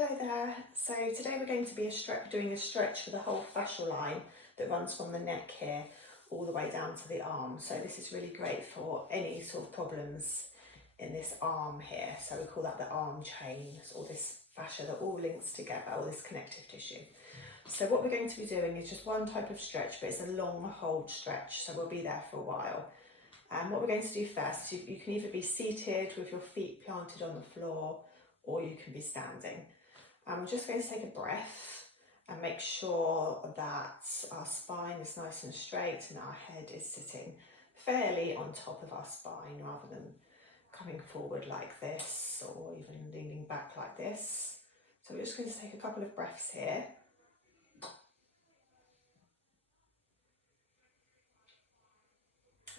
Hello there. So today we're going to be doing a stretch for the whole fascial line that runs from the neck here all the way down to the arm. So this is really great for any sort of problems in this arm here. So we call that the arm chain, or this fascia that all links together, or this connective tissue. So what we're going to be doing is just one type of stretch, but it's a long hold stretch, so we'll be there for a while. And what we're going to do first, you can either be seated with your feet planted on the floor, or you can be standing. I'm just going to take a breath and make sure that our spine is nice and straight and our head is sitting fairly on top of our spine rather than coming forward like this or even leaning back like this. So we're just going to take a couple of breaths here.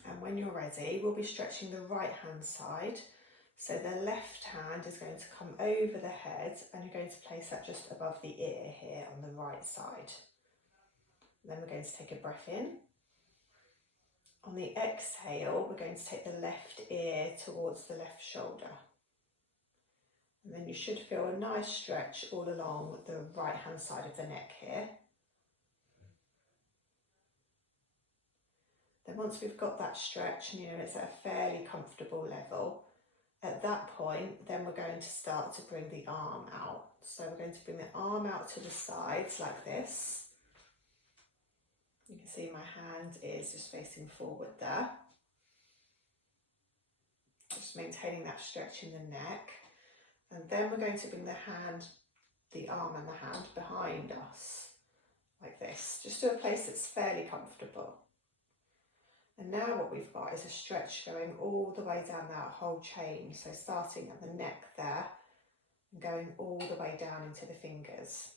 And when you're ready, we'll be stretching the right hand side. So the left hand is going to come over the head and you're going to place that just above the ear here on the right side. Then we're going to take a breath in. On the exhale, we're going to take the left ear towards the left shoulder. And then you should feel a nice stretch all along the right hand side of the neck here. Then once we've got that stretch, and it's at a fairly comfortable level, at that point, then we're going to start to bring the arm out. So we're going to bring the arm out to the sides like this. You can see my hand is just facing forward there. Just maintaining that stretch in the neck. And then we're going to bring the arm and the hand behind us like this, just to a place that's fairly comfortable. And now what we've got is a stretch going all the way down that whole chain. So starting at the neck there and going all the way down into the fingers.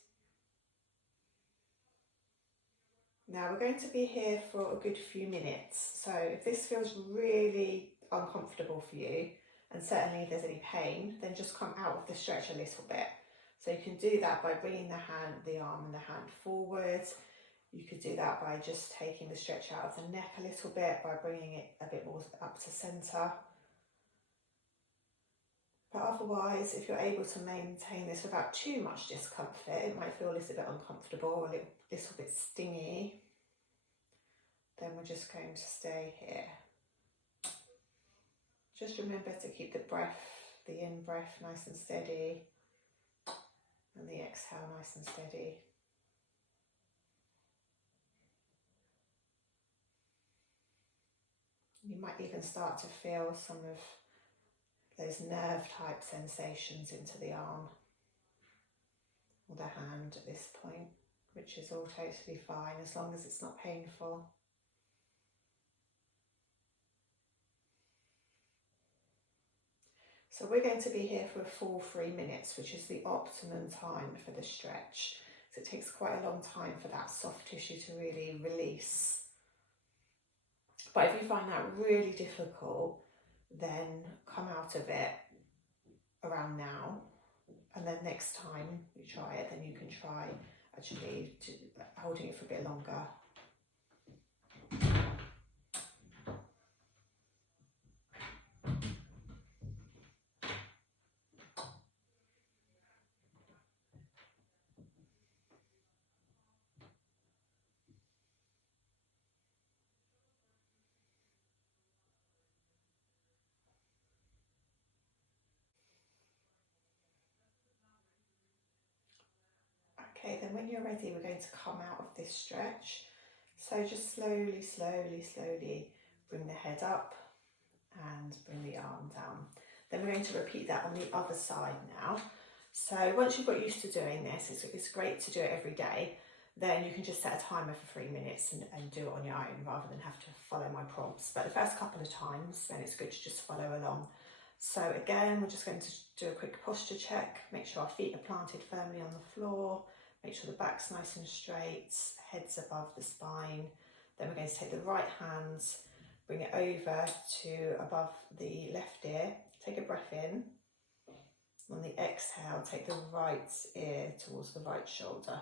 Now we're going to be here for a good few minutes. So if this feels really uncomfortable for you, and certainly if there's any pain, then just come out of the stretch a little bit. So you can do that by bringing the arm and the hand forward. You could do that by just taking the stretch out of the neck a little bit, by bringing it a bit more up to centre. But otherwise, if you're able to maintain this without too much discomfort, it might feel a little bit uncomfortable, a little bit stingy, then we're just going to stay here. Just remember to keep the in-breath nice and steady, and the exhale nice and steady. You might even start to feel some of those nerve type sensations into the arm or the hand at this point, which is all totally fine as long as it's not painful. So we're going to be here for a full 3 minutes, which is the optimum time for the stretch. So it takes quite a long time for that soft tissue to really release. But if you find that really difficult, then come out of it around now. And then next time you try it, then you can try actually holding it for a bit longer. Okay, then when you're ready, we're going to come out of this stretch. So just slowly, slowly, slowly bring the head up and bring the arm down. Then we're going to repeat that on the other side now. So once you've got used to doing this, it's great to do it every day. Then you can just set a timer for 3 minutes and do it on your own rather than have to follow my prompts. But the first couple of times, then it's good to just follow along. So again, we're just going to do a quick posture check, make sure our feet are planted firmly on the floor. Make sure the back's nice and straight, head's above the spine. Then we're going to take the right hand, bring it over to above the left ear. Take a breath in. On the exhale, take the right ear towards the right shoulder.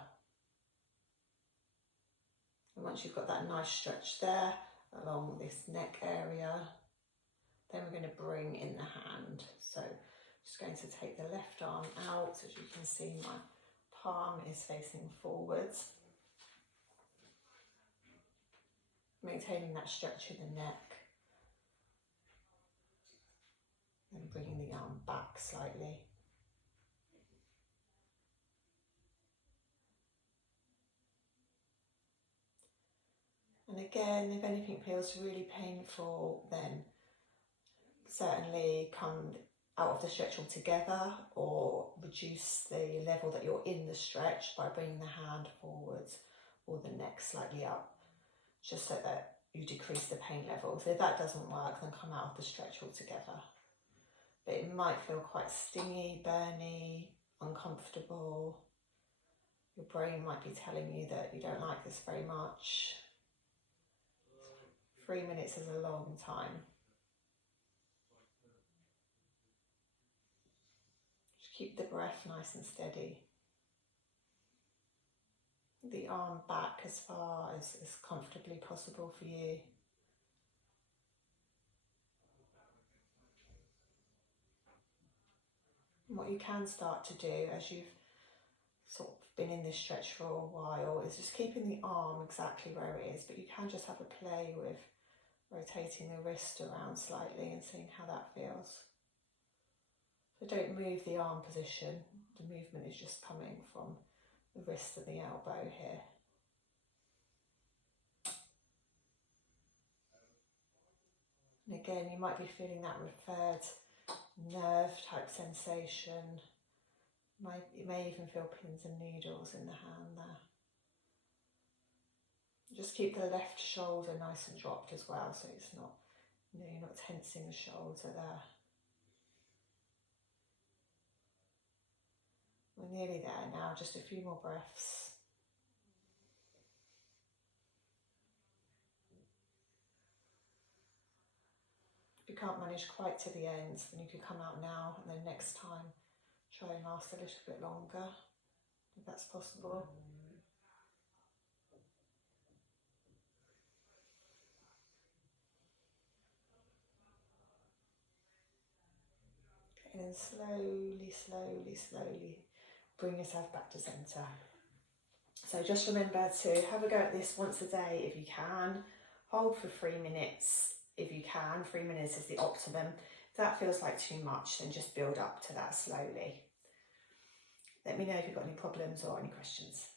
And once you've got that nice stretch there, along this neck area, then we're going to bring in the hand. So Just going to take the left arm out. As you can see, my palm is facing forwards. Maintaining that stretch in the neck. And bringing the arm back slightly. And again, if anything feels really painful, then certainly come out of the stretch altogether, or reduce the level that you're in the stretch by bringing the hand forwards or the neck slightly up, just so that you decrease the pain level. So if that doesn't work, then come out of the stretch altogether. But it might feel quite stingy, burny, uncomfortable. Your brain might be telling you that you don't like this very much. 3 minutes is a long time. Just keep the breath nice and steady. The arm back as far as comfortably possible for you. And what you can start to do as you've sort of been in this stretch for a while is just keeping the arm exactly where it is, but you can just have a play with rotating the wrist around slightly and seeing how that feels. So don't move the arm position, the movement is just coming from the wrist and the elbow here. And again, you might be feeling that referred nerve type sensation. You may even feel pins and needles in the hand there. Just keep the left shoulder nice and dropped as well, so it's not, you're not tensing the shoulder there. We're nearly there now, just a few more breaths. If you can't manage quite to the end, then you could come out now, and then next time try and last a little bit longer, if that's possible. Okay, and then slowly bring yourself back to centre. So just remember to have a go at this once a day if you can. Hold for 3 minutes if you can. 3 minutes is the optimum. If that feels like too much, then just build up to that slowly. Let me know if you've got any problems or any questions.